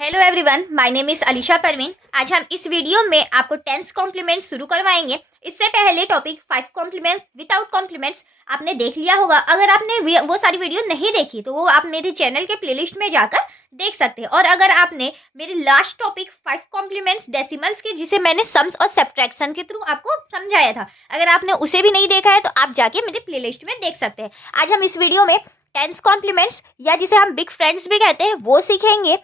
Hello everyone, my name is Alisha Parveen. आज हम इस वीडियो में आपको टेंस कॉम्प्लीमेंट्स शुरू करवाएंगे। इससे पहले टॉपिक 5 कॉम्प्लीमेंट्स विदाउट कॉम्प्लीमेंट्स आपने देख लिया होगा। अगर आपने वो सारी वीडियो नहीं देखी तो वो आप मेरे चैनल के प्लेलिस्ट में जाकर देख सकते हैं। और अगर आपने मेरी लास्ट टॉपिक 5 कॉम्प्लीमेंट्स डेसिमल्स की, जिसे मैंने सम्स और सब्ट्रैक्शन के थ्रू आपको समझाया था, अगर आपने उसे भी नहीं देखा है तो आप जाके मेरे प्लेलिस्ट में देख सकते हैं। आज हम इस वीडियो में टेंस कॉम्प्लीमेंट्स या जिसे हम बिग फ्रेंड्स भी कहते हैं वो सीखेंगे।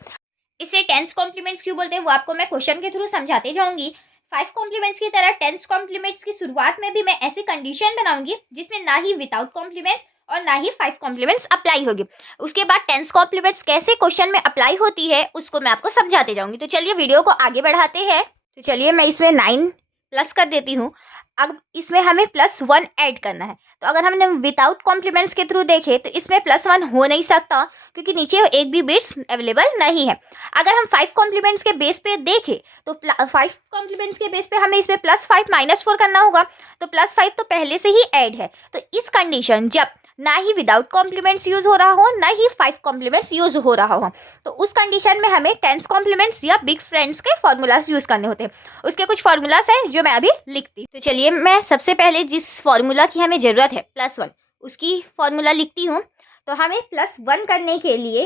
इसे टेंस कॉम्प्लीमेंट्स क्यों बोलते हैं वो आपको मैं क्वेश्चन के थ्रू समझाते जाऊंगी। 5 कॉम्प्लीमेंट्स की तरह टेंस कॉम्प्लीमेंट्स की शुरुआत में भी मैं ऐसी कंडीशन बनाऊंगी जिसमें ना ही विदाउट कॉम्प्लीमेंट्स और ना ही 5 कॉम्प्लीमेंट्स अप्लाई होगी। उसके बाद टेंस कॉम्प्लीमेंट्स कैसे क्वेश्चन में अप्लाई होती है उसको मैं आपको समझाते जाऊंगी। तो चलिए वीडियो को आगे बढ़ाते हैं। तो चलिए मैं इसमें 9 प्लस कर देती हूँ। अब इसमें हमें +1 ऐड करना है। तो अगर हमने विदाउट कॉम्प्लीमेंट्स के थ्रू देखे तो इसमें +1 हो नहीं सकता क्योंकि नीचे एक भी बिट्स अवेलेबल नहीं है। अगर हम 5 कॉम्प्लीमेंट्स के बेस पे देखें तो 5 कॉम्प्लीमेंट्स के बेस पे हमें इसमें +5 -4 करना होगा। तो +5 तो पहले से ही ऐड है। तो इस कंडीशन जब ना ही विदाउट कॉम्प्लीमेंट्स यूज हो रहा हो ना ही 5 कॉम्प्लीमेंट्स यूज हो रहा हो, तो उस कंडीशन में हमें टेंस कॉम्प्लीमेंट्स या बिग फ्रेंड्स के फॉर्मूलाज यूज करने होते हैं। उसके कुछ फॉर्मूलाज है जो मैं अभी लिखती हूँ। तो चलिए मैं सबसे पहले जिस फॉर्मूला की हमें जरूरत है +1 उसकी फॉर्मूला लिखती हूँ। तो हमें +1 करने के लिए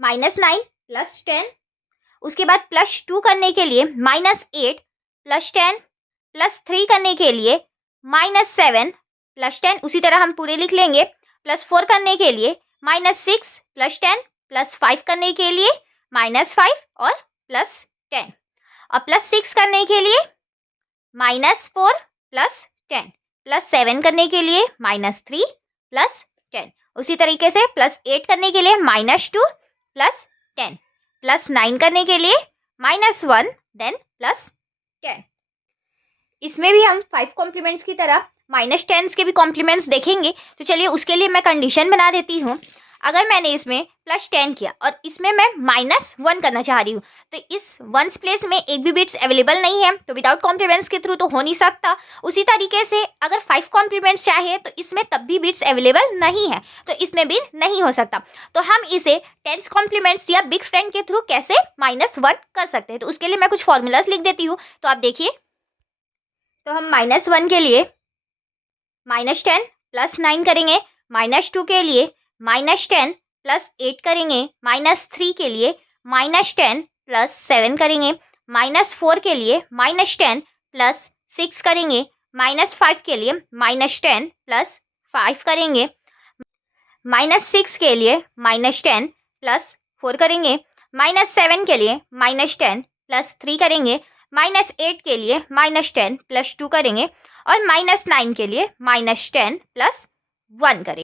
-9 + 10, उसके बाद +2 करने के लिए -8 + 10, +3 करने के लिए -7 + 10, उसी तरह हम पूरे लिख लेंगे। +4 करने के लिए -6 + 10, +5 करने के लिए -5 और +10, और +6 करने के लिए -4 + 10, +7 करने के लिए -3 + 10, उसी तरीके से +8 करने के लिए -2 + 10, +9 करने के लिए -1 देन +10। इसमें भी हम 5 कॉम्प्लीमेंट्स की तरह -10 के भी कॉम्प्लीमेंट्स देखेंगे। तो चलिए उसके लिए मैं कंडीशन बना देती हूँ। अगर मैंने इसमें +10 किया और इसमें मैं -1 करना चाह रही हूँ तो इस वंस प्लेस में एक भी बिट्स अवेलेबल नहीं है, तो विदाउट कॉम्प्लीमेंट्स के थ्रू तो हो नहीं सकता। उसी तरीके से अगर 5 कॉम्प्लीमेंट्स चाहिए तो इसमें तब भी बिट्स अवेलेबल नहीं है, तो इसमें भी नहीं हो सकता। तो हम इसे टेंस कॉम्प्लीमेंट्स या बिग फ्रेंड के थ्रू कैसे -1 कर सकते हैं, तो उसके लिए मैं कुछ फॉर्मूलाज लिख देती हूँ। तो आप देखिए, तो हम -1 के लिए -10 + 9 करेंगे, -2 के लिए -10 + 8 करेंगे, -3 के लिए -10 + 7 करेंगे, -4 के लिए -10 + 6 करेंगे, -5 के लिए -10 + 5 करेंगे, -6 के लिए -10 + 4 करेंगे, -7 के लिए -10 + 3 करेंगे, -8 के लिए -10 + 2 करेंगे, और -9 के लिए -10 + 1 करेंगे।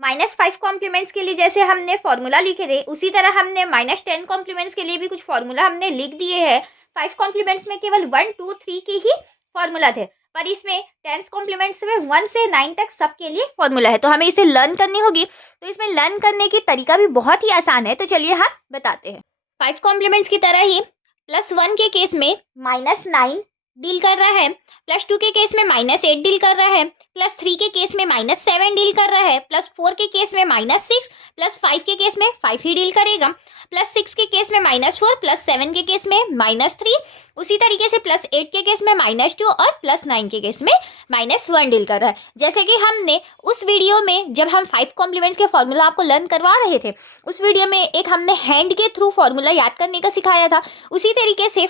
-5 कॉम्प्लीमेंट्स के लिए जैसे हमने फॉर्मूला लिखे थे उसी तरह हमने -10 कॉम्प्लीमेंट्स के लिए भी कुछ फॉर्मूला हमने लिख दिए हैं। 5 कॉम्प्लीमेंट्स में केवल 1 2 3 की ही फॉर्मूला थे, पर इसमें 10 कॉम्प्लीमेंट्स में 1 से 9 तक सबके लिए फॉर्मूला है। तो हमें इसे लर्न करनी होगी। तो इसमें लर्न करने की तरीका भी बहुत ही आसान है। तो चलिए हम बताते हैं। 5 कॉम्प्लीमेंट्स की तरह ही +1 के केस में -9 डील कर रहा है, +2 के केस में -8 डील कर रहा है, +3 के केस में -7 डील कर रहा है, +4 के केस में -6, +5 के केस में 5 ही डील करेगा, +6 के केस में -4, +7 के केस में -3, उसी तरीके से +8 के केस में -2 और +9 के केस में -1 डील कर रहा है। जैसे कि हमने उस वीडियो में जब हम 5 कॉम्प्लीमेंट्स के फॉर्मूला आपको लर्न करवा रहे थे, उस वीडियो में एक हमने हैंड के थ्रू फॉर्मूला याद करने का सिखाया था। उसी तरीके से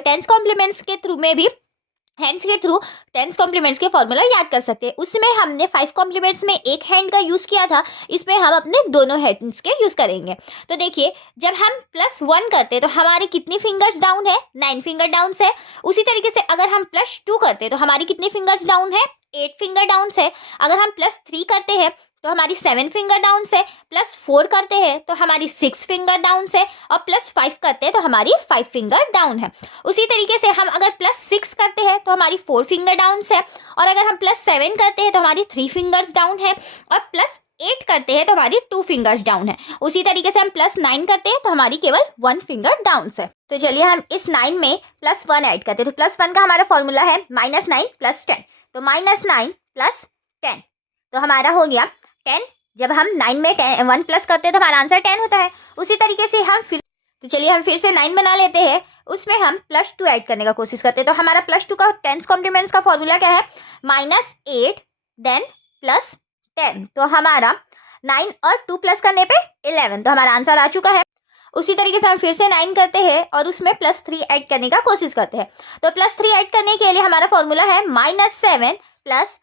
10 कॉम्प्लीमेंट्स के थ्रू में भी हैंड्स के थ्रू 10 कॉम्प्लीमेंट्स के फॉर्मूला याद कर सकते हैं। उसमें हमने 5 कॉम्प्लीमेंट्स में एक हैंड का यूज़ किया था, इसमें हम अपने दोनों हैंड्स के यूज़ करेंगे। तो देखिए, जब हम +1 करते हैं तो हमारे कितनी फिंगर्स डाउन है? 9 फिंगर डाउन है। उसी तरीके से अगर हम +2 करते हैं तो हमारी कितनी फिंगर्स डाउन है? 8 फिंगर डाउन है। अगर हम +3 करते हैं तो हमारी 7 फिंगर डाउन है, +4 करते हैं तो हमारी 6 फिंगर डाउन है, और +5 करते हैं तो हमारी 5 फिंगर डाउन है। उसी तरीके से हम अगर +6 करते हैं तो हमारी 4 फिंगर डाउन है, और अगर हम +7 करते हैं तो हमारी 3 फिंगर्स डाउन है, और +8 करते हैं तो हमारी 2 फिंगर्स डाउन है। उसी तरीके से हम +9 करते हैं तो हमारी केवल 1 फिंगर डाउन है। तो चलिए हम इस 9 में +1 ऐड करते हैं। तो +1 का हमारा फॉर्मूला है -9 + 10। तो -9 + 10, तो हमारा हो गया 10। जब हम 9 में 1 प्लस करते हैं तो हमारा आंसर 10 होता है। उसी तरीके से हम फिर तो चलिए हम फिर से 9 बना लेते हैं, उसमें हम +2 ऐड करने का कोशिश करते हैं। तो हमारा +2 का 10s कॉम्प्लीमेंट्स का फॉर्मूला क्या है, -8 देन +10। तो हमारा 9 और 2 प्लस करने पे 11, तो हमारा आंसर आ चुका है। उसी तरीके से हम फिर से 9 करते हैं और उसमें +3 ऐड करने का कोशिश करते हैं। तो +3 ऐड करने के लिए हमारा फॉर्मूला है -7 + 10।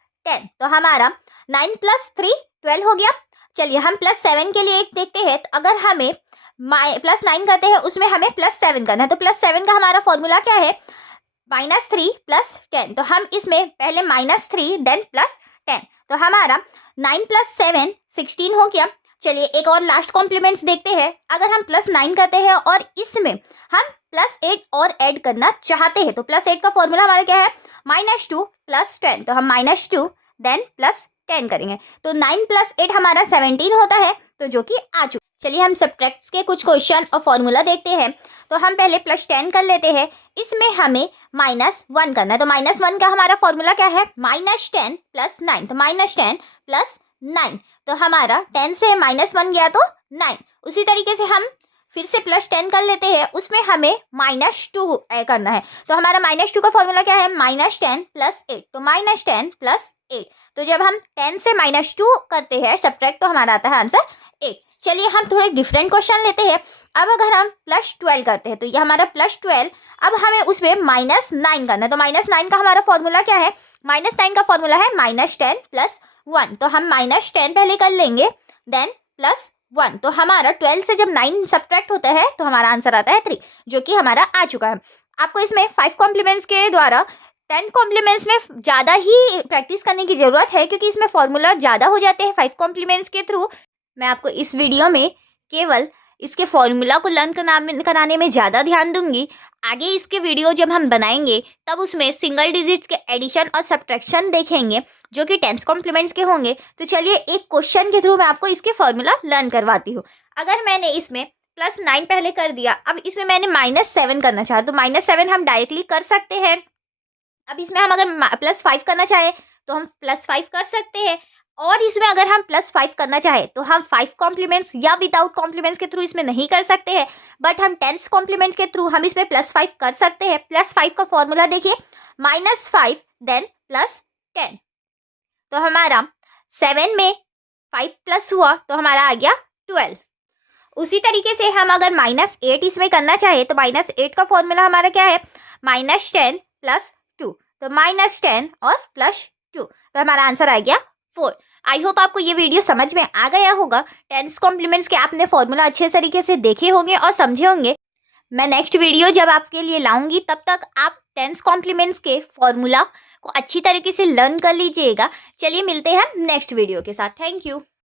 तो हमारा 9 + 3 12 हो गया। चलिए हम +7 के लिए एक देखते हैं। तो अगर हमें +9 करते हैं उसमें हमें +7 करना है। तो +7 का हमारा फॉर्मूला क्या है, -3 + 10। तो हम इसमें पहले -3 देन +10। तो हमारा 9 + 7 16 हो गया। चलिए एक और लास्ट कॉम्प्लीमेंट्स देखते हैं। अगर हम +9 करते हैं और इसमें हम +8 और ऐड करना चाहते हैं, तो +8 का फॉर्मूला हमारा क्या है, -2 + 10। तो हम -2 देन +10 करेंगे। तो 9 + 8 हमारा 17 होता है, तो जो कि आ चुका। चलिए हम सब्ट्रैक्ट्स के कुछ क्वेश्चन और फॉर्मूला देखते हैं। तो हम पहले +10 कर लेते हैं, इसमें हमें -1 करना है। तो -1 का हमारा फॉर्मूला क्या है, -10 + 9। तो -10 + 9, तो हमारा 10 से -1 गया तो 9। उसी तरीके से हम फिर से +10 कर लेते हैं, उसमें हमें -2 करना है। तो हमारा -2 का फॉर्मूला क्या है, -10 + 8। तो -10 + 8, तो जब हम 10 से -2 करते हैं सब्ट्रैक्ट, तो हमारा आता है आंसर 8। चलिए हम थोड़े डिफरेंट क्वेश्चन लेते हैं। अब अगर हम +12 करते हैं, तो ये हमारा +12, अब हमें उसमें -9 करना है। तो -9 का हमारा फॉर्मूला क्या है, -9 का फॉर्मूला है -10 + 1। तो हम -10 पहले कर लेंगे, देन +1। तो हमारा 12 से जब 9 सब्ट्रैक्ट होता है तो हमारा आंसर आता है 3, जो कि हमारा आ चुका है। आपको इसमें 5 कॉम्प्लीमेंट्स के द्वारा 10 कॉम्प्लीमेंट्स में ज़्यादा ही प्रैक्टिस करने की ज़रूरत है, क्योंकि इसमें फॉर्मूला ज़्यादा हो जाते हैं 5 कॉम्प्लीमेंट्स के थ्रू। मैं आपको इस वीडियो में केवल इसके फॉर्मूला को लर्न कराने में ज़्यादा ध्यान दूंगी। आगे इसके वीडियो जब हम बनाएंगे तब उसमें सिंगल डिजिट्स के एडिशन और सब्ट्रैक्शन देखेंगे, जो कि 10 कॉम्प्लीमेंट्स के होंगे। तो चलिए एक क्वेश्चन के थ्रू मैं आपको इसके फॉर्मूला लर्न करवाती हूँ। अगर मैंने इसमें +9 पहले कर दिया, अब इसमें मैंने -7 करना चाहा, तो -7 हम डायरेक्टली कर सकते हैं। अब इसमें हम अगर +5 करना चाहे तो हम +5 कर सकते हैं, और इसमें अगर हम +5 करना चाहे तो हम 5 कॉम्प्लीमेंट्स या विदाउट कॉम्प्लीमेंट्स के थ्रू इसमें नहीं कर सकते हैं, बट हम 10 कॉम्प्लीमेंट्स के थ्रू हम इसमें +5 कर सकते हैं। +5 का फॉर्मूला देखिए, -5 देन +10। तो हमारा 7 में 5 प्लस हुआ तो हमारा आ गया 12। उसी तरीके से हम अगर -8 इसमें करना चाहे तो -8 का फॉर्मूला हमारा क्या है, -10 + 2। तो -10 और +2, तो हमारा आंसर आ गया 4। आई होप आपको ये वीडियो समझ में आ गया होगा। 10 कॉम्प्लीमेंट्स के आपने फॉर्मूला अच्छे तरीके से देखे होंगे और समझे होंगे। मैं नेक्स्ट वीडियो जब आपके लिए लाऊंगी तब तक आप 10 कॉम्प्लीमेंट्स के फॉर्मूला को अच्छी तरीके से लर्न कर लीजिएगा। चलिए मिलते हैं नेक्स्ट वीडियो के साथ। Thank you.